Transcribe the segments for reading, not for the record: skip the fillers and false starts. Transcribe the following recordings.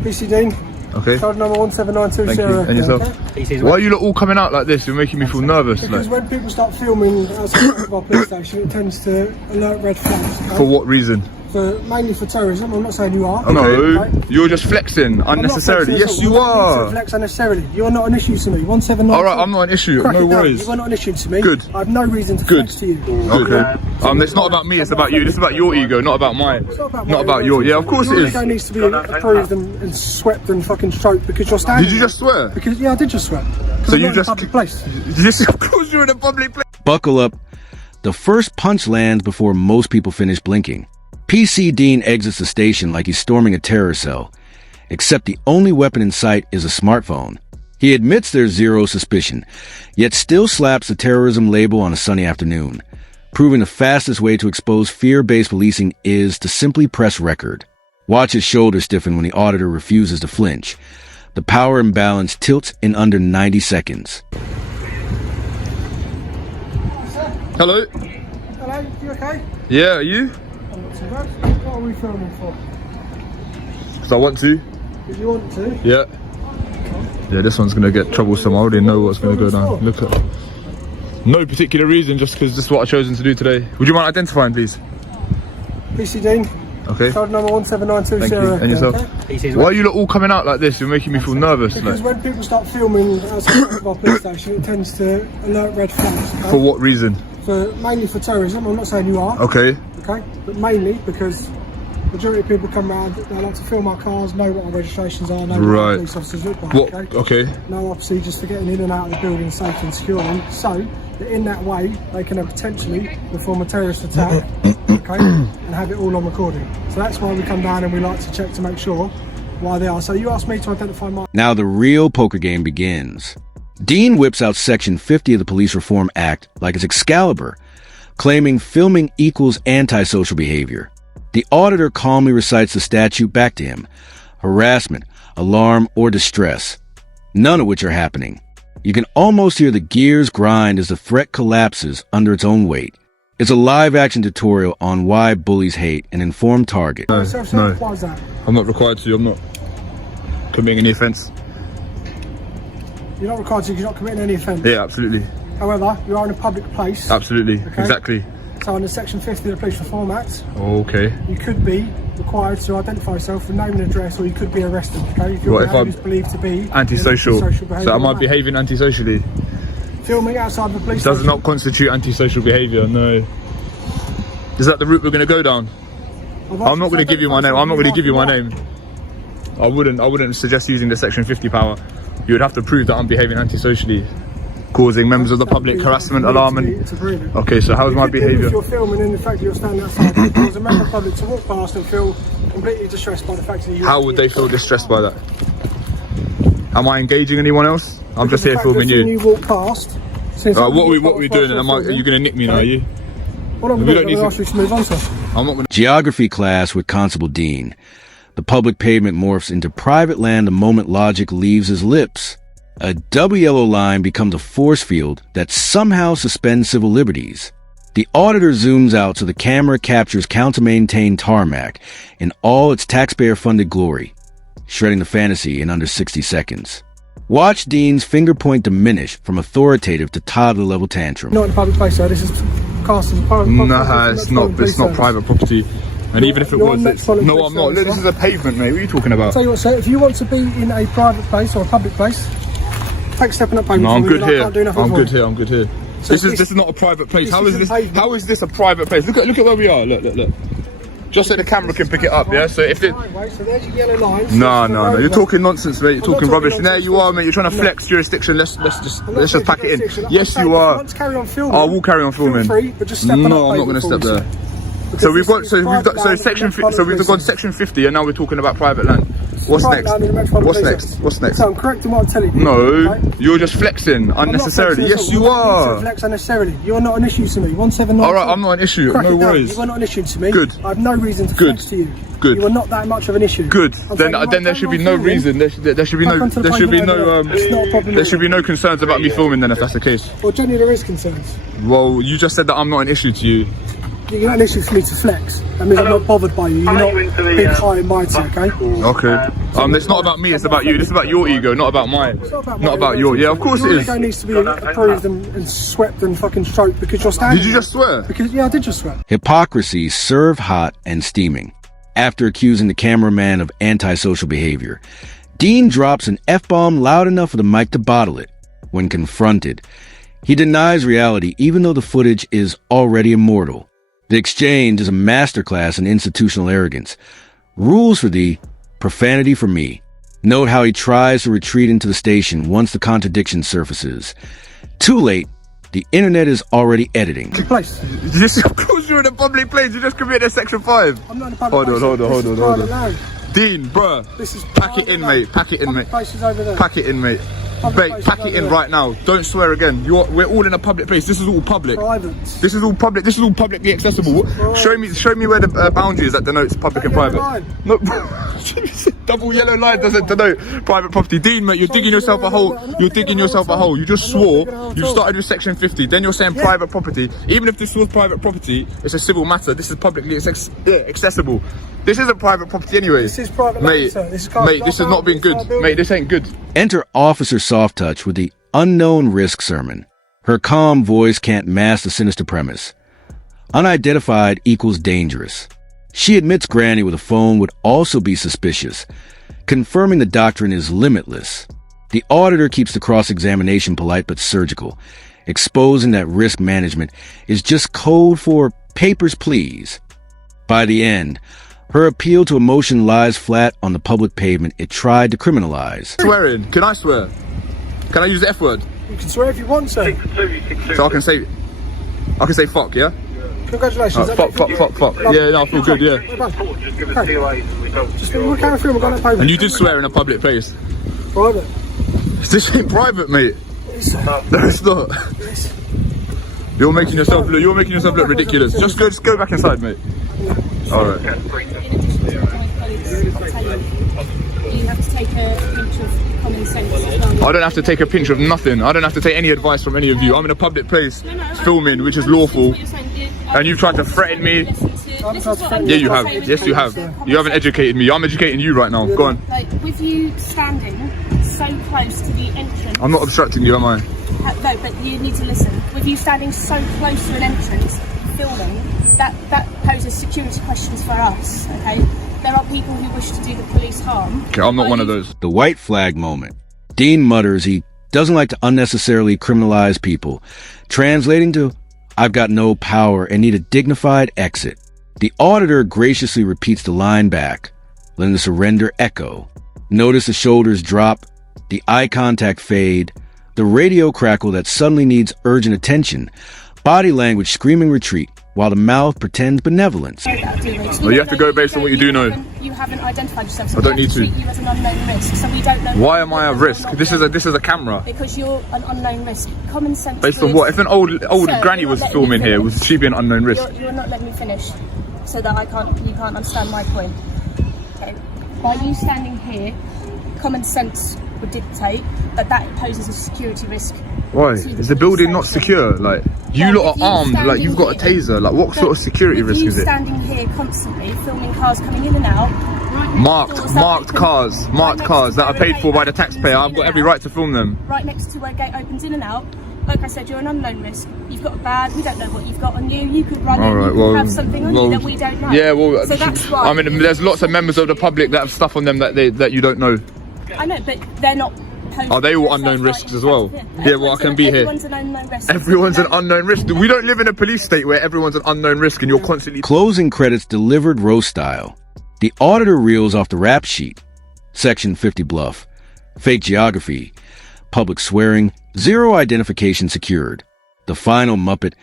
PC Dean. Okay. Card number 17920. Thank you. And yourself? Okay? Why are you lot all coming out like this? You're making me feel nervous. Because Like. when people start filming outside of our police station, it tends to alert red flags. Okay? For what reason? Mainly for terrorism. I'm not saying you are. No, okay? you're just flexing unnecessarily. Yes, you You are. flex unnecessarily. You're not an issue to me. 179. All right, I'm not an issue. No worries. You're not an issue to me. Good. I have no reason to flex to you. Okay. It's not about me. It's about you. This is about your ego, not about mine. Not about your. Yeah, of course it Your is. ego needs to be approved and swept and fucking stroked because you're standing. Did you just swear? Because yeah, I did just swear. So I'm you not just in a public place. Yes, of course you're in a public place. Buckle up. The first punch lands before most people finish blinking. PC Dean exits the station like he's storming a terror cell, except the only weapon in sight is a smartphone. He admits there's zero suspicion, yet still slaps the terrorism label on a sunny afternoon, proving the fastest way to expose fear-based policing is to simply press record. Watch his shoulders stiffen when the auditor refuses to flinch. The power imbalance tilts in under 90 seconds. Hello. Hello, you okay? Yeah, are you? I'm not too bad. What are we filming for? Because I want to. If you want to. Yeah. Yeah, this one's gonna get troublesome. I already know what's gonna go down. Look at. No particular reason, just because this is what I've chosen to do today. Would you mind identifying, please? PC Dean. Okay. Card number 17920. Thank you. And yourself? Okay? Why are you lot all coming out like this? You're making me feel nervous. Because Like. when people start filming outside of our police station, it tends to alert red flags. Okay? For what reason? Mainly for terrorism. I'm not saying you are. Okay. Okay, but mainly because majority of people come around, they like to film our cars, know what our registrations are, know what our police officers look like. What? Okay? Okay. No procedures for getting in and out of the building safe and securely. So that in that way, they can potentially perform a terrorist attack, okay, and have it all on recording. So that's why we come down and we like to check to make sure why they are. So you asked me to identify my. Now the real poker game begins. Dean whips out Section 50 of the Police Reform Act like it's Excalibur, claiming filming equals antisocial behavior. The auditor calmly recites the statute back to him. Harassment, alarm, or distress. None of which are happening. You can almost hear the gears grind as the threat collapses under its own weight. It's a live-action tutorial on why bullies hate an informed target. No. Why is that? I'm not required to. I'm not committing any offence. You're not required to because you're not committing any offence. Yeah, absolutely. However, you are in a public place. Absolutely. Okay. Exactly. So under Section 50 of the Police Reform Act, Okay. you could be required to identify yourself with name and address, or you could be arrested. Okay, if your behaviour is believed to be antisocial. behaviour. So am I behaving antisocially? Filming outside the police Does station not constitute antisocial behaviour. No. Is that the route we're going to go down? I'm not going to give you my name. I'm not going to give you my name. I wouldn't suggest using the Section 50 power. You would have to prove that I'm behaving antisocially, causing members of the public harassment, alarm, and. Okay, so how's my behaviour? If you're filming and the fact that you're standing outside, there's a member of the public to walk past and feel completely distressed by the fact that you. How would they feel distressed by that? Am I engaging anyone else? I'm just here filming you. You walk past. What are we doing? And are you going to nick me now? Are you? Well, I'm going to ask you to move on, sir. I'm not going to. Geography class with Constable Dean. The public pavement morphs into private land the moment logic leaves his lips. A double yellow line becomes a force field that somehow suspends civil liberties. The auditor zooms out so the camera captures council-maintained tarmac in all its taxpayer-funded glory, shredding the fantasy in under 60 seconds. Watch Dean's finger point diminish from authoritative to toddler-level tantrum. Not in a public place, sir. This is cast as a private property. Nah, it's not. It's not private property. And even if it was, no, I'm not. Look, this is a pavement, mate. What are you talking about? Tell you what, sir. If you want to be in a private place or a public place, take a step in that pavement. No, I'm good here. I'm good here. I'm good here. So this is not a private place. How is this? Pavement. How is this a private place? Look at where we are. Look. Just so the camera can pick it up, yeah. So if it. So there's your yellow lines. No. You're talking nonsense, mate. You're talking rubbish. And there you are, mate. You're trying to flex jurisdiction. Let's just pack it in. Yes, you are. Let's carry on filming. I will carry on filming. Feel free, but just step No, I'm not going to step there. So we've got section 50, so we've gone section 50 and now we're talking about private land. What's next? What's next? So I'm correct in what I'm telling you. No, okay? You're just flexing unnecessarily. Yes, you are. Flex unnecessarily. You're not an issue to me. 179. All right, I'm not an issue. No worries. You are not an issue to me. Good. I have no reason to flex to you. Good. You are not that much of an issue. Good. Then there should be no reason. There should be no concerns about me filming. Then if that's the case. Well, genuinely there is concerns. Well, you just said that I'm not an issue to you. You're not an issue for me to flex. That means I'm not bothered by you. You're not big, high and mighty, okay? Okay. It's not about me, it's about you. This is about your ego, not about mine. It's not about, Not about your. Yeah, of course it your is. ego needs to be approved and swept and fucking stroked because you're standing. Did you just swear? Because, yeah, I did just swear. Hypocrisy served hot and steaming. After accusing the cameraman of antisocial behavior, Dean drops an F-bomb loud enough for the mic to bottle it. When confronted, he denies reality even though the footage is already immortal. The exchange is a masterclass in institutional arrogance. Rules for thee, profanity for me. Note how he tries to retreat into the station once the contradiction surfaces. Too late, the internet is already editing. Place. Of course you're in a public place, you just committed Section 5. I'm not in a public place. Hold on. Land. Dean, bruh, This is pack it in, mate. Pack it in, mate. Place is over there. Pack it in, mate. Mate, pack it in right now. Don't swear again. We're all in a public place. This is all public. Private. This is all public. This is all publicly accessible. Show me where the boundary is that denotes public and private. No, double yellow line doesn't denote private property. Dean, mate, you're digging yourself a hole. You're digging yourself a hole. You just swore. You started with Section 50. Then you're saying private property. Even if this was private property, it's a civil matter. This is publicly accessible. This isn't private property anyway. This is private mate. land, this This has not been good. Mate, this ain't good. Enter Officer Soft Touch with the unknown risk sermon. Her calm voice can't mask the sinister premise. Unidentified equals dangerous. She admits Granny with a phone would also be suspicious, confirming the doctrine is limitless. The auditor keeps the cross-examination polite but surgical, exposing that risk management is just code for papers, please. By the end, her appeal to emotion lies flat on the public pavement it tried to criminalize. Swearing. Can I swear? Can I use the F word? You can swear if you want to. So I can say fuck, yeah? Congratulations. Fuck. Yeah, no, I feel good, yeah. Just we're carrying through, we're going to pay. And you did swear in a public place. Private. This ain't private, mate. No, it's not. You're making yourself look ridiculous. Just go back inside, mate. All right. You have to take a pinch of common sense as well. I don't have to take a pinch of nothing. I don't have to take any advice from any of you. I'm in a public place filming, which is lawful. And you've tried to threaten me. Yeah, you have. Yes, you have. You haven't educated me. I'm educating you right now. Go on. Like, with you standing so close to the entrance. I'm not obstructing you, am I? No, but you need to listen. With you standing so close to an entrance, filming, that poses security questions for us, okay? There are people who wish to do the police harm. Okay, I'm not one of those. The white flag moment. Dean mutters he doesn't like to unnecessarily criminalize people, translating to, I've got no power and need a dignified exit. The auditor graciously repeats the line back, letting the surrender echo. Notice the shoulders drop, the eye contact fade, the radio crackle that suddenly needs urgent attention, body language screaming retreat, while the mouth pretends benevolence. Well, you have to go based on what you do know. You haven't identified yourself, so I don't need to. We have to treat you as an unknown risk, so we don't know. Why am I a risk? This is a camera. Because you're an unknown risk. Common sense. Based on what? If an old Sir, granny was filming here, would she be an unknown risk? You're not letting me finish, so that you can't understand my point. Okay. By you standing here, common sense would dictate that poses a security risk. Why? Is the building not secure? Like, you lot are armed, like you've got a taser. Like, what sort of security risk is it? Standing here constantly, filming cars coming in and out. Marked cars that are paid for by the taxpayer. I've got every right to film them. Right next to where gate opens in and out. Like I said, you're an unknown risk. You've got a bag. We don't know what you've got on you. You could run in. You could have something on you that we don't know. Yeah, well, so that's why. I mean, there's lots of members of the public that have stuff on them that you don't know. I know, but they're not. Are they all unknown risks as well? Yeah, well, I can be here. Everyone's an unknown risk. Everyone's an unknown risk. We don't live in a police state where everyone's an unknown risk and you're constantly... Closing credits delivered row style. The auditor reels off the rap sheet. Section 50 bluff. Fake geography. Public swearing. Zero identification secured. The final Muppet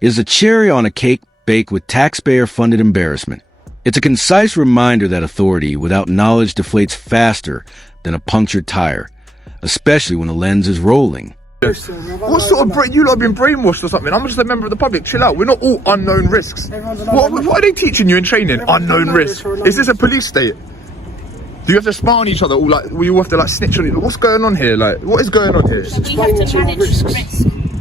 is a cherry on a cake baked with taxpayer-funded embarrassment. It's a concise reminder that authority without knowledge deflates faster than a punctured tire, especially when the lens is rolling. What sort of brain? You lot have been brainwashed or something? I'm just a member of the public. Chill out. We're not all unknown risks. What are they teaching you in training? Unknown risks. Is this a police state? Do you have to spy on each other? All like we all have to like snitch on each other? What's going on here? Like, what is going on here? So we have to manage risk.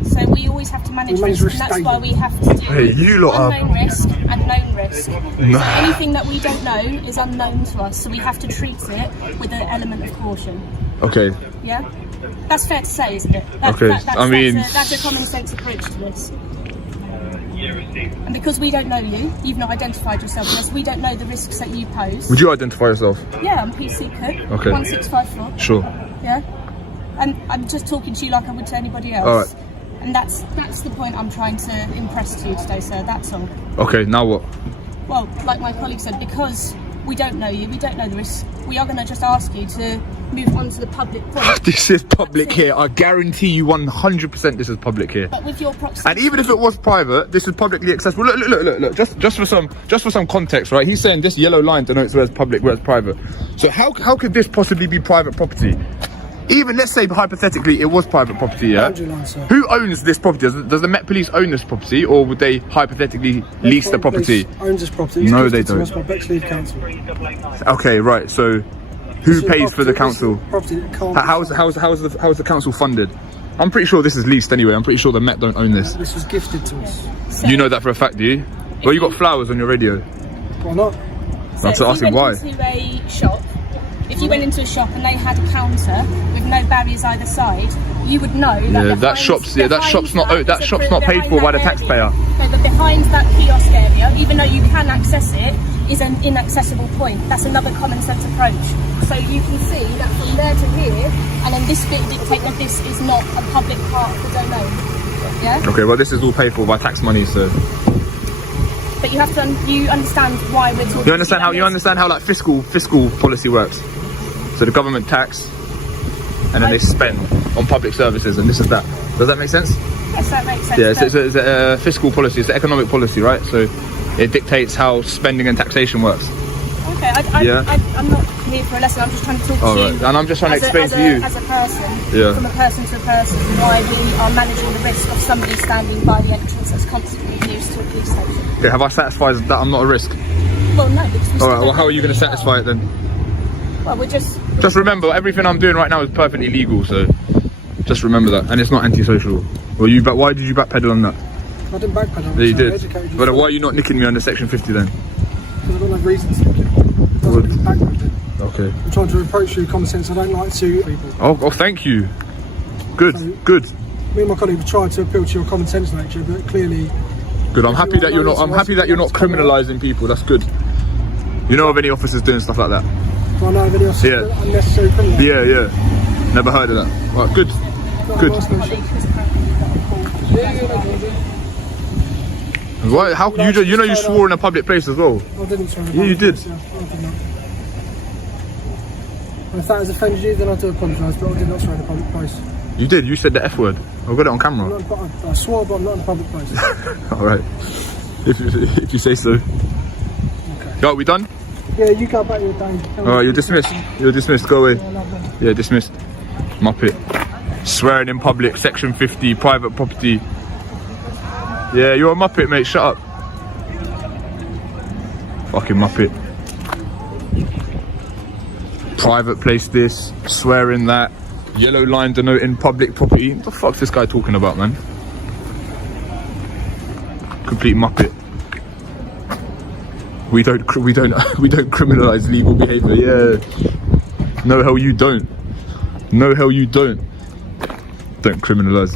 So we always have to manage risk, and that's why we have to do hey, you lot unknown risk and known risk. So anything that we don't know is unknown to us, so we have to treat it with an element of caution. Okay. Yeah? That's fair to say, isn't it? That's a common sense approach to this. And because we don't know you, you've not identified yourself with us, we don't know the risks that you pose. Would you identify yourself? Yeah, I'm PC Cook, okay. 1654. Sure. Yeah? And I'm just talking to you like I would to anybody else. Alright. And that's the point I'm trying to impress to you today, sir, that's all. Okay, now what? Well, like my colleague said, because we don't know you, we don't know the risks, we are going to just ask you to move on to the public point. This is public here. I guarantee you 100% this is public here. But with your proximity... And even if it was private, this is publicly accessible. Look. Just for some context, right? He's saying this yellow line denotes where it's public, where it's private. So how could this possibly be private property? Even let's say hypothetically it was private property, yeah? Who owns this property? Does the Met Police own this property, or would they hypothetically lease the property? Owns this property. It's no, they don't. by Bexley Council. Okay, right. So who pays for the council? How's the council funded? I'm pretty sure this is leased anyway. I'm pretty sure the Met don't own this. This was gifted to us. So, you know that for a fact, do you? Well, you got flowers on your radio. Why not? I'm asking why. If you went into a shop and they had a counter with no barriers either side, you would know that that shop's not paid for by the taxpayer. No, but behind that kiosk area, even though you can access it, is an inaccessible point. That's another common sense approach. So you can see that from there to here, and then this bit dictate that this is not a public part of the domain. Yeah. Okay, well this is all paid for by tax money, so. But you have to you understand why we're talking. You understand how like fiscal policy works. So the government tax, and then they spend on public services, and this is that. Does that make sense? Yes, that makes sense. Yeah, so it's a fiscal policy, it's the economic policy, right? So it dictates how spending and taxation works. Okay, I'm not here for a lesson, I'm just trying to talk to you. Right. And I'm just trying to explain to you. As a person, yeah. From a person to a person, why we are managing the risk of somebody standing by the entrance that's constantly used to a police station. Okay, have I satisfied that I'm not a risk? Well, no. Because Alright, well how are you going to satisfy it then? Well, we're just remember, everything I'm doing right now is perfectly legal, so just remember that, and it's not antisocial. Why did you backpedal on that? I didn't backpedal. Yeah, you did. But why are you not nicking me under section 50 then? Because I don't have reasons to nick it. Okay. I'm trying to approach you with common sense. I don't like to people. Oh, thank you. Good. Me and my colleague have tried to appeal to your common sense nature, but clearly. Good. I'm happy that you're not criminalising people. That's good. You know of any officers doing stuff like that? Do I know of any officers unnecessary criminal? Yeah. Never heard of that. Right, good. Why? How you know you swore in a public place as well? I didn't swear in a public place. Yeah, you did. I did not. If that has offended you, then I do apologise, but I did not swear in a public place. You did. You said the F word. I've got it on camera. I swore, but I'm not in a public place. All right. If you say so. Okay. Are we done? Yeah, you go back your day. Alright, you're dismissed. Go away. Yeah, dismissed. Muppet. Swearing in public, section 50, private property. Yeah, you're a Muppet, mate. Shut up. Fucking Muppet. Private place this, swearing that. Yellow line denoting public property. What the fuck's this guy talking about, man? Complete Muppet. We don't criminalise legal behaviour. Yeah. No hell you don't. Don't criminalise.